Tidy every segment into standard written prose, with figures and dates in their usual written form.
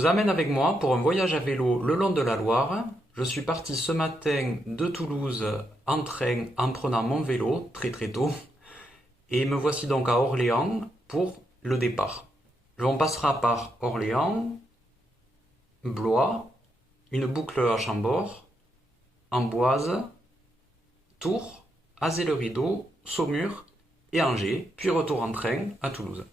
vous amène avec moi pour un voyage à vélo le long de la Loire. Je suis parti ce matin de Toulouse en train en prenant mon vélo très très tôt et me voici donc à Orléans pour le départ. On passera par Orléans, Blois, une boucle à Chambord, Amboise, Tours, Azay-le-Rideau, Saumur et Angers, puis retour en train à Toulouse.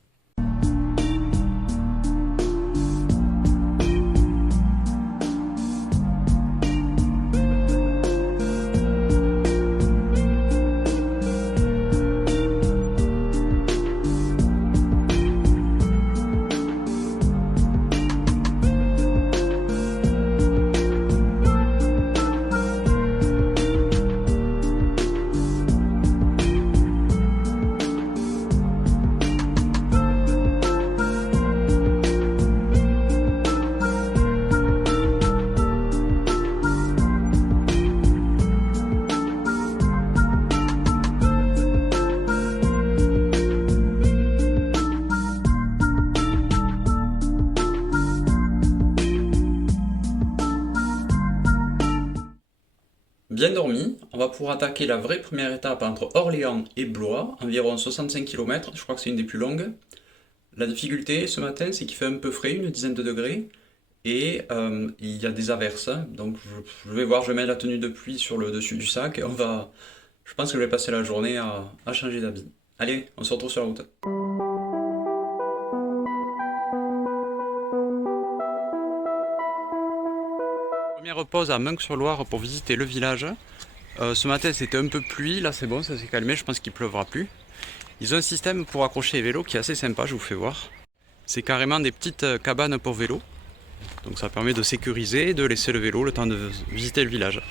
Bien dormi, on va pouvoir attaquer la vraie première étape entre Orléans et Blois, environ 65 km, je crois que c'est une des plus longues. La difficulté ce matin, c'est qu'il fait un peu frais, une dizaine de degrés, et il y a des averses, donc je vais voir, je mets la tenue de pluie sur le dessus du sac, et je pense que je vais passer la journée à changer d'habit. Allez, on se retrouve sur la route. Première pause à Meung-sur-Loire pour visiter le village. Ce matin c'était un peu pluie, là c'est bon, ça s'est calmé, je pense qu'il pleuvra plus. Ils ont un système pour accrocher les vélos qui est assez sympa, je vous fais voir. C'est carrément des petites cabanes pour vélos. Donc ça permet de sécuriser et de laisser le vélo le temps de visiter le village.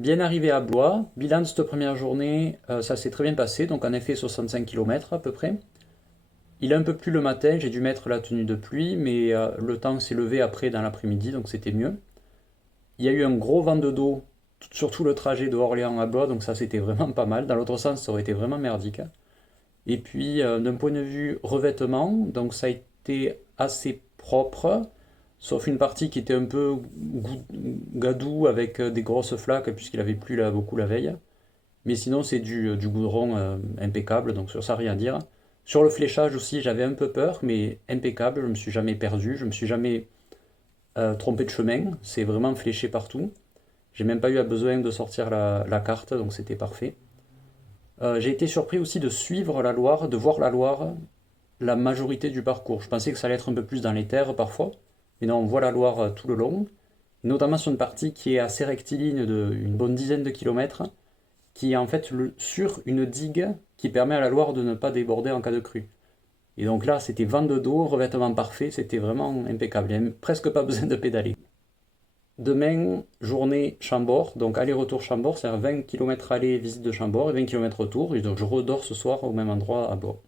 Bien arrivé à Blois, bilan de cette première journée, ça s'est très bien passé, donc en effet 65 km à peu près. Il a un peu plu le matin, j'ai dû mettre la tenue de pluie, mais le temps s'est levé après dans l'après-midi, donc c'était mieux. Il y a eu un gros vent de dos sur tout le trajet de Orléans à Blois, donc ça c'était vraiment pas mal. Dans l'autre sens, ça aurait été vraiment merdique. Et puis d'un point de vue revêtement, donc ça a été assez propre, sauf une partie qui était un peu gadou avec des grosses flaques puisqu'il avait plu là beaucoup la veille. Mais sinon c'est du goudron impeccable, donc sur ça rien à dire. Sur le fléchage aussi j'avais un peu peur, mais impeccable, je me suis jamais perdu, je me suis jamais trompé de chemin, c'est vraiment fléché partout. J'ai même pas eu besoin de sortir la carte, donc c'était parfait. J'ai été surpris aussi de suivre la Loire, de voir la Loire la majorité du parcours. Je pensais que ça allait être un peu plus dans les terres parfois, mais non, on voit la Loire tout le long, notamment sur une partie qui est assez rectiligne d'une bonne dizaine de kilomètres, qui est en fait sur une digue qui permet à la Loire de ne pas déborder en cas de crue. Et donc là, c'était vent de dos, revêtement parfait, c'était vraiment impeccable. Il n'y a presque pas besoin de pédaler. Demain, journée Chambord, donc aller-retour Chambord, c'est-à-dire 20 km aller, visite de Chambord, et 20 km retour, et donc je redors ce soir au même endroit à Blois.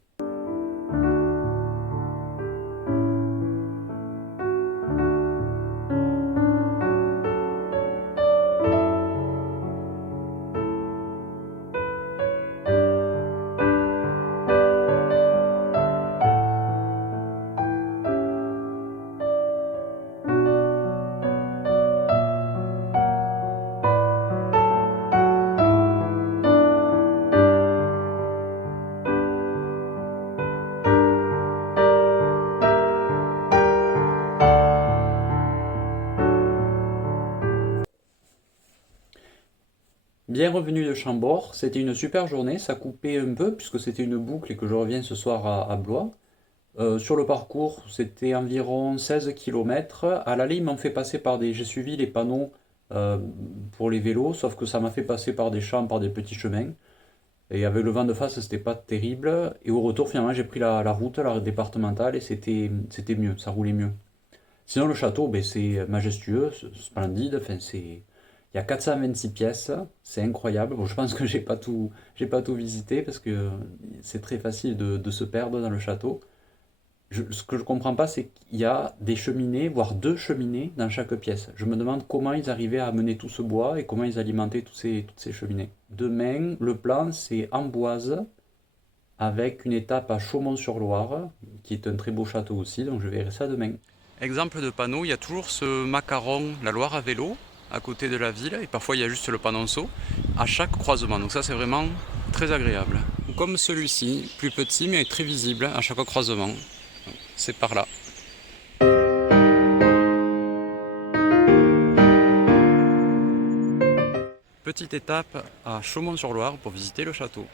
Bien revenu de Chambord, c'était une super journée, ça coupait un peu puisque c'était une boucle et que je reviens ce soir à Blois. Sur le parcours, c'était environ 16 km. À l'aller, ils m'ont fait passer par des... J'ai suivi les panneaux euh, pour les vélos, sauf que ça m'a fait passer par des champs, par des petits chemins. Et avec le vent de face, c'était pas terrible. Et au retour, finalement, j'ai pris la route, la départementale, et c'était mieux, ça roulait mieux. Sinon, le château, ben, c'est majestueux, splendide. Enfin, il y a 426 pièces, c'est incroyable. Bon, je pense que j'ai pas tout visité parce que c'est très facile de se perdre dans le château. Ce que je comprends pas, c'est qu'il y a des cheminées, voire deux cheminées dans chaque pièce. Je me demande comment ils arrivaient à amener tout ce bois et comment ils alimentaient toutes ces cheminées. Demain, le plan, c'est Amboise, avec une étape à Chaumont-sur-Loire, qui est un très beau château aussi, donc je verrai ça demain. Exemple de panneau, il y a toujours ce macaron, la Loire à vélo, à côté de la ville, et parfois il y a juste le panonceau, à chaque croisement. Donc ça c'est vraiment très agréable. Comme celui-ci, plus petit mais très visible à chaque croisement. C'est par là. Petite étape à Chaumont-sur-Loire pour visiter le château.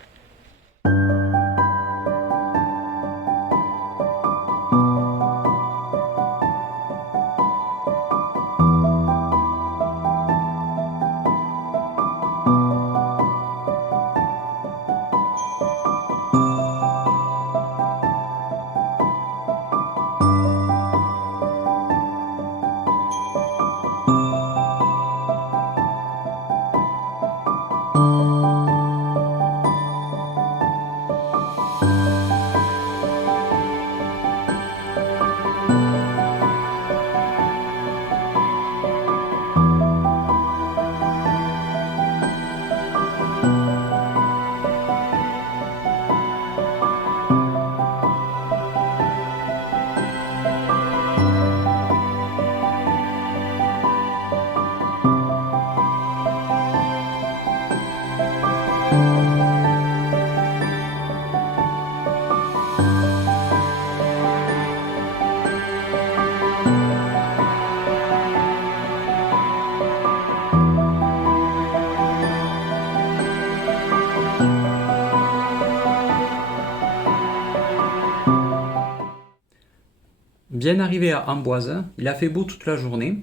Bien arrivé à Amboise, il a fait beau toute la journée.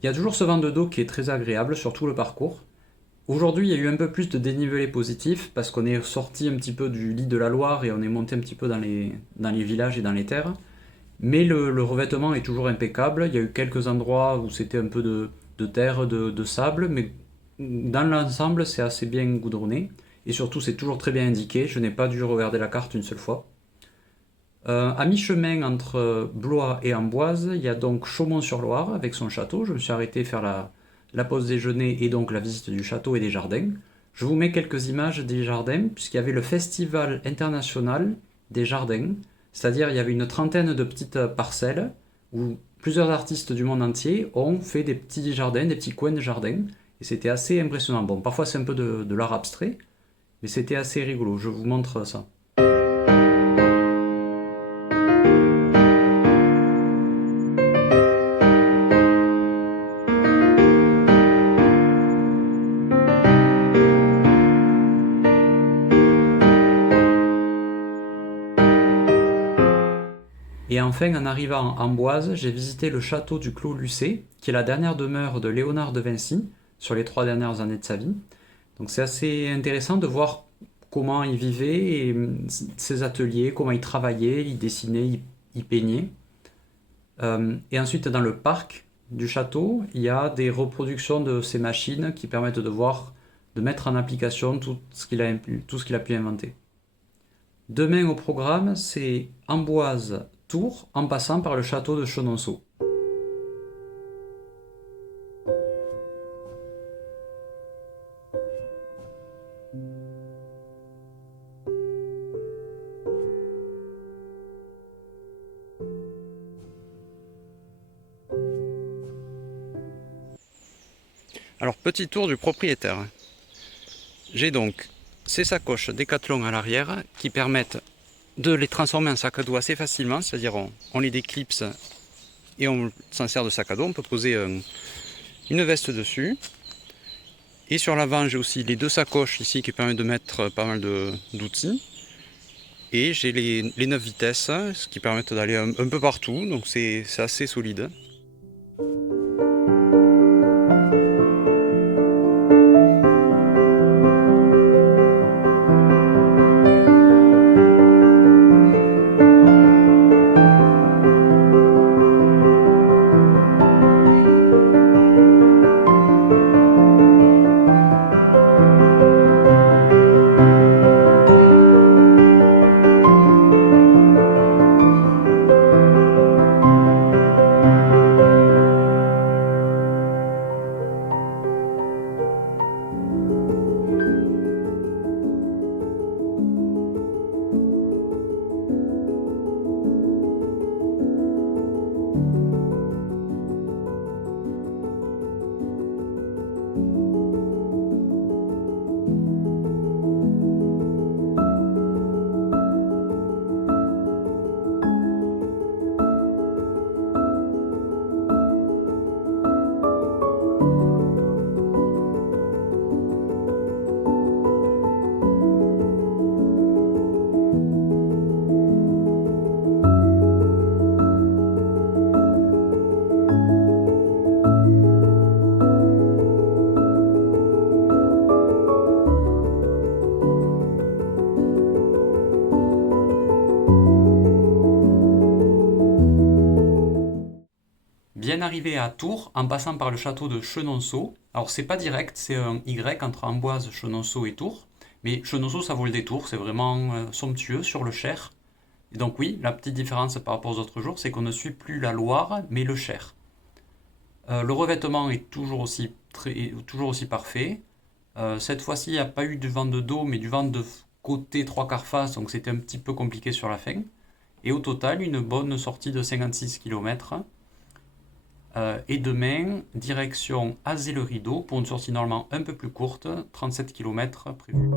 Il y a toujours ce vent de dos qui est très agréable sur tout le parcours. Aujourd'hui, il y a eu un peu plus de dénivelé positif parce qu'on est sorti un petit peu du lit de la Loire et on est monté un petit peu dans les villages et dans les terres. Mais le revêtement est toujours impeccable. Il y a eu quelques endroits où c'était un peu de terre, de sable, mais dans l'ensemble, c'est assez bien goudronné. Et surtout, c'est toujours très bien indiqué. Je n'ai pas dû regarder la carte une seule fois. À mi-chemin entre Blois et Amboise, il y a donc Chaumont-sur-Loire avec son château. Je me suis arrêté faire la pause déjeuner et donc la visite du château et des jardins. Je vous mets quelques images des jardins, puisqu'il y avait le Festival international des jardins, c'est-à-dire il y avait une trentaine de petites parcelles où plusieurs artistes du monde entier ont fait des petits jardins, des petits coins de jardins, et c'était assez impressionnant. Bon, parfois c'est un peu de l'art abstrait, mais c'était assez rigolo. Je vous montre ça. Et enfin, en arrivant en Amboise, j'ai visité le château du Clos Lucé, qui est la dernière demeure de Léonard de Vinci sur les 3 dernières années de sa vie. Donc c'est assez intéressant de voir comment il vivait, et ses ateliers, comment il travaillait, il dessinait, il peignait. Et ensuite, dans le parc du château, il y a des reproductions de ces machines qui permettent de voir, de mettre en application tout ce qu'il a pu inventer. Demain au programme, c'est Amboise Tours en passant par le château de Chenonceau. Alors, petit tour du propriétaire. J'ai donc ces sacoches Décathlon à l'arrière qui permettent de les transformer en sac à dos assez facilement, c'est-à-dire on les déclipse et on s'en sert de sac à dos. On peut poser une veste dessus Et sur l'avant, j'ai aussi les deux sacoches ici qui permettent de mettre pas mal d'outils. Et j'ai les 9 vitesses, ce qui permettent d'aller un peu partout, donc c'est assez solide. Bien arrivé à Tours, en passant par le château de Chenonceau. Alors c'est pas direct, c'est un Y entre Amboise, Chenonceau et Tours. Mais Chenonceau, ça vaut le détour, c'est vraiment somptueux sur le Cher. Et donc oui, la petite différence par rapport aux autres jours, c'est qu'on ne suit plus la Loire, mais le Cher. Le revêtement est toujours aussi parfait. Cette fois-ci, il n'y a pas eu du vent de dos, mais du vent de côté trois quarts face, donc c'était un petit peu compliqué sur la fin. Et au total, une bonne sortie de 56 km. Et demain, direction Azay-le-Rideau pour une sortie normalement un peu plus courte, 37 km prévue.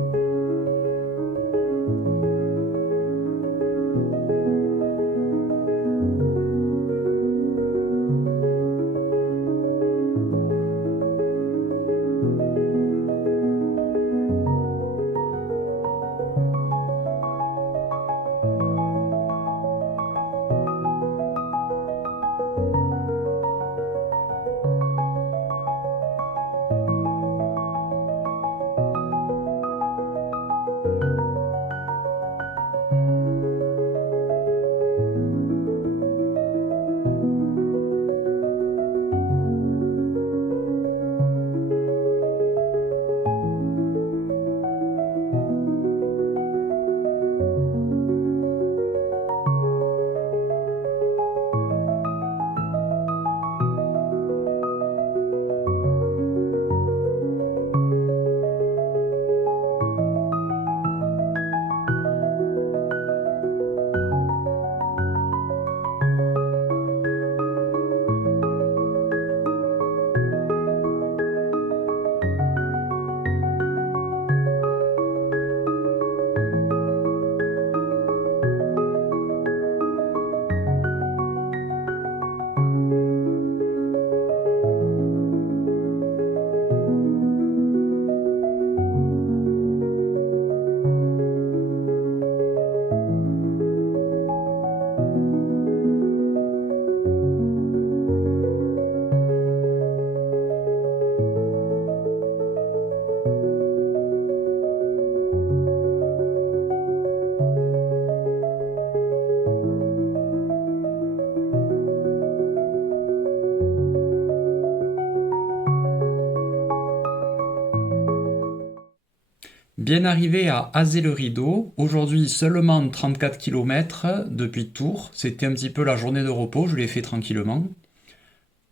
Bien arrivé à Azay-le-Rideau, aujourd'hui seulement 34 km depuis Tours, c'était un petit peu la journée de repos, je l'ai fait tranquillement.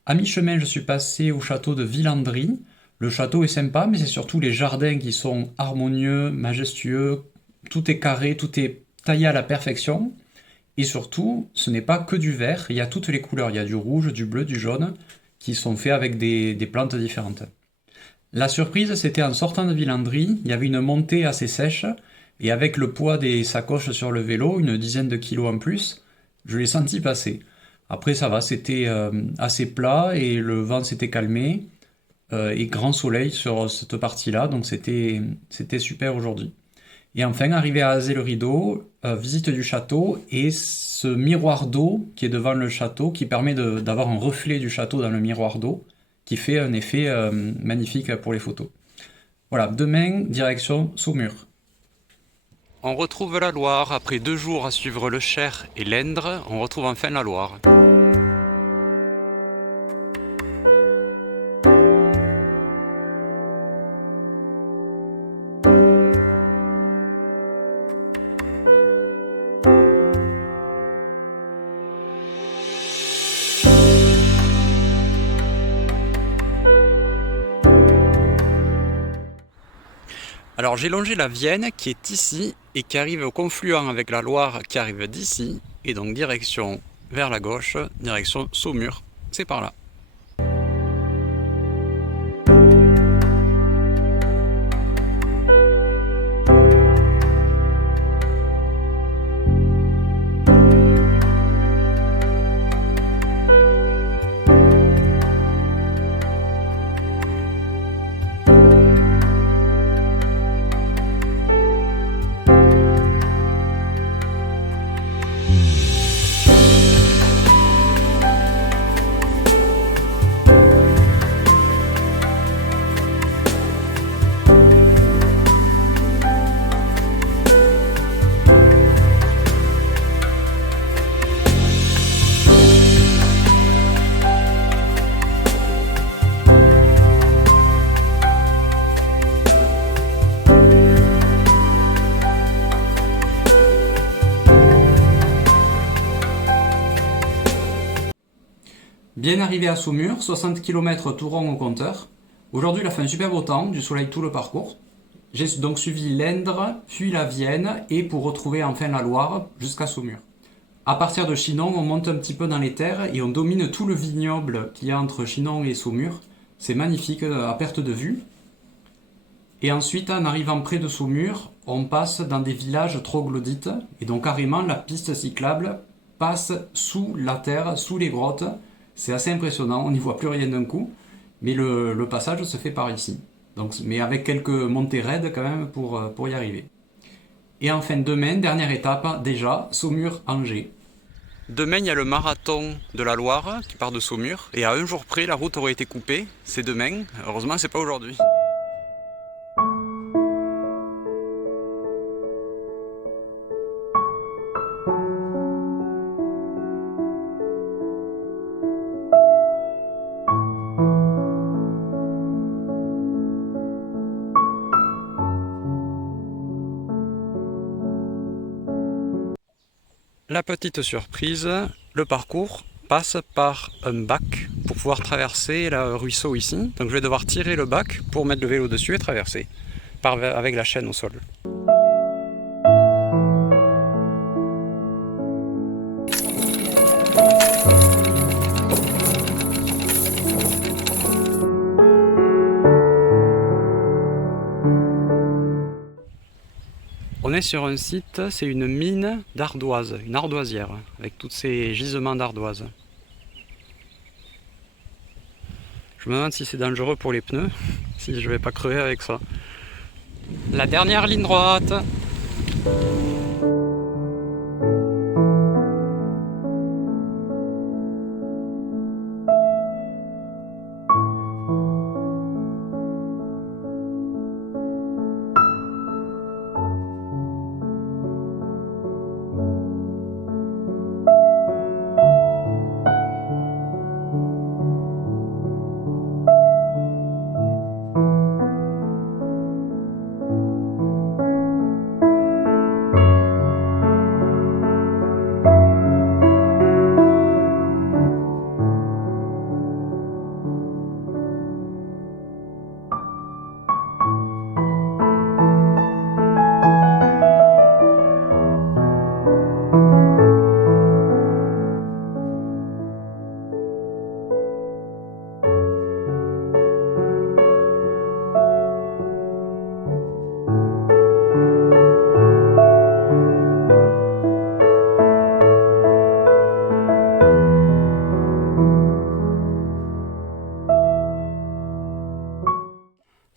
À mi-chemin, je suis passé au château de Villandry. Le château est sympa, mais c'est surtout les jardins qui sont harmonieux, majestueux, tout est carré, tout est taillé à la perfection. Et surtout, ce n'est pas que du vert, il y a toutes les couleurs, il y a du rouge, du bleu, du jaune, qui sont faits avec des plantes différentes. La surprise, c'était en sortant de Villandry, il y avait une montée assez sèche, et avec le poids des sacoches sur le vélo, une dizaine de kilos en plus, je l'ai senti passer. Après, ça va, c'était assez plat et le vent s'était calmé. et grand soleil sur cette partie-là, donc c'était super aujourd'hui. Et enfin, arrivé à Azay-le-Rideau, visite du château et ce miroir d'eau qui est devant le château, qui permet d'avoir un reflet du château dans le miroir d'eau, qui fait un effet magnifique pour les photos. Voilà, demain, direction Saumur. On retrouve la Loire. Après 2 jours à suivre le Cher et l'Indre, on retrouve enfin la Loire. Alors j'ai longé la Vienne qui est ici et qui arrive au confluent avec la Loire qui arrive d'ici. Et donc direction vers la gauche, direction Saumur. C'est par là. Bien arrivé à Saumur, 60 km tout rond au compteur. Aujourd'hui, il a fait un super beau temps, du soleil tout le parcours. J'ai donc suivi l'Indre, puis la Vienne, et pour retrouver enfin la Loire jusqu'à Saumur. À partir de Chinon, on monte un petit peu dans les terres et on domine tout le vignoble qu'il y a entre Chinon et Saumur. C'est magnifique à perte de vue. Et ensuite, en arrivant près de Saumur, on passe dans des villages troglodytes. Et donc carrément, la piste cyclable passe sous la terre, sous les grottes. C'est assez impressionnant, on n'y voit plus rien d'un coup. Mais le passage se fait par ici. Donc, mais avec quelques montées raides quand même pour y arriver. Et enfin, demain, dernière étape, déjà, Saumur-Angers. Demain, il y a le marathon de la Loire qui part de Saumur. Et à un jour près, la route aurait été coupée. C'est demain. Heureusement, c'est pas aujourd'hui. La petite surprise, le parcours passe par un bac pour pouvoir traverser le ruisseau ici. Donc je vais devoir tirer le bac pour mettre le vélo dessus et traverser avec la chaîne au sol. On est sur un site, c'est une mine d'ardoise, une ardoisière, avec tous ces gisements d'ardoise. Je me demande si c'est dangereux pour les pneus, si je vais pas crever avec ça. La dernière ligne droite.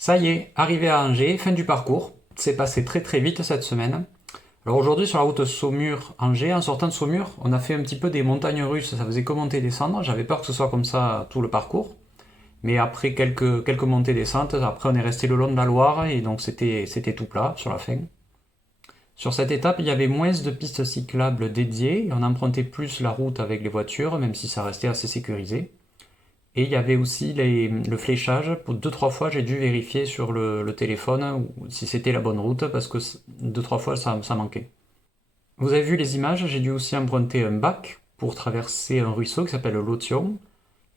Ça y est, arrivé à Angers, fin du parcours. C'est passé très très vite cette semaine. Alors aujourd'hui sur la route Saumur-Angers, en sortant de Saumur, on a fait un petit peu des montagnes russes, ça faisait que monter et descendre. J'avais peur que ce soit comme ça tout le parcours. Mais après quelques montées et descentes, après on est resté le long de la Loire et donc c'était tout plat sur la fin. Sur cette étape, il y avait moins de pistes cyclables dédiées et on empruntait plus la route avec les voitures, même si ça restait assez sécurisé. Et il y avait aussi le fléchage. Pour 2-3 fois, j'ai dû vérifier sur le téléphone si c'était la bonne route parce que 2-3 fois, ça manquait. Vous avez vu les images, j'ai dû aussi emprunter un bac pour traverser un ruisseau qui s'appelle l'Otion.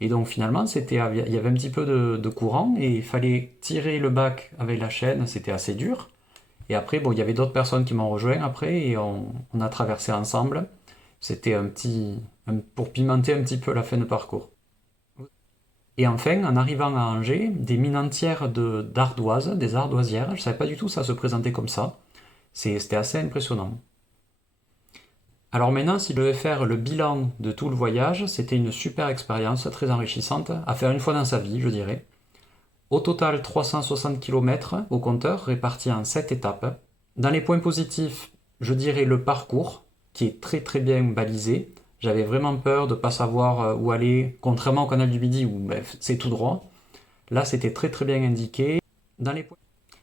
Et donc finalement, il y avait un petit peu de courant et il fallait tirer le bac avec la chaîne, c'était assez dur. Et après, bon, il y avait d'autres personnes qui m'ont rejoint après et on a traversé ensemble. C'était pour pimenter un petit peu la fin de parcours. Et enfin, en arrivant à Angers, des mines entières d'ardoises, des ardoisières. Je ne savais pas du tout que ça se présentait comme ça. C'était assez impressionnant. Alors maintenant, si je devais faire le bilan de tout le voyage, c'était une super expérience, très enrichissante, à faire une fois dans sa vie, je dirais. Au total, 360 km au compteur, répartis en 7 étapes. Dans les points positifs, je dirais le parcours, qui est très très bien balisé. J'avais vraiment peur de ne pas savoir où aller, contrairement au canal du Midi où c'est tout droit. Là, c'était très très bien indiqué.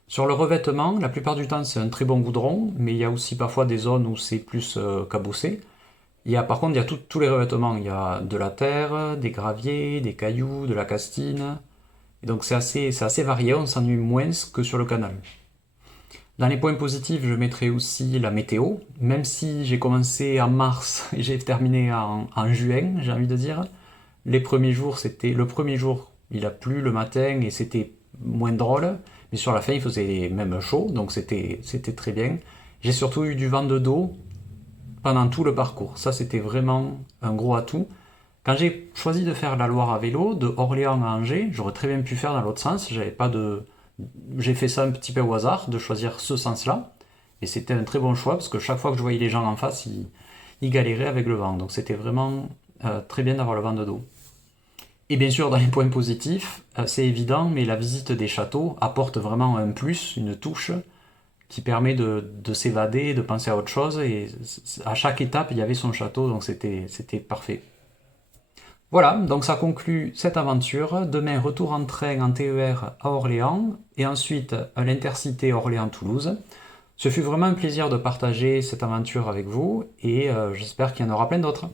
Sur le revêtement, la plupart du temps, c'est un très bon goudron, mais il y a aussi parfois des zones où c'est plus cabossé. Par contre, il y a tous les revêtements. Il y a de la terre, des graviers, des cailloux, de la castine. Et donc c'est assez varié, on s'ennuie moins que sur le canal. Dans les points positifs, je mettrai aussi la météo, même si j'ai commencé en mars et j'ai terminé en juin, j'ai envie de dire. Le premier jour, il a plu le matin et c'était moins drôle, mais sur la fin, il faisait même chaud, donc c'était très bien. J'ai surtout eu du vent de dos pendant tout le parcours, ça c'était vraiment un gros atout. Quand j'ai choisi de faire la Loire à vélo, de Orléans à Angers, j'aurais très bien pu faire dans l'autre sens. J'ai fait ça un petit peu au hasard, de choisir ce sens-là. Et c'était un très bon choix, parce que chaque fois que je voyais les gens en face, ils galéraient avec le vent. Donc c'était vraiment très bien d'avoir le vent de dos. Et bien sûr, dans les points positifs, c'est évident, mais la visite des châteaux apporte vraiment un plus, une touche, qui permet de s'évader, de penser à autre chose. Et à chaque étape, il y avait son château, donc c'était parfait. Voilà, donc ça conclut cette aventure. Demain, retour en train en TER à Orléans et ensuite à l'Intercité Orléans-Toulouse. Ce fut vraiment un plaisir de partager cette aventure avec vous et j'espère qu'il y en aura plein d'autres.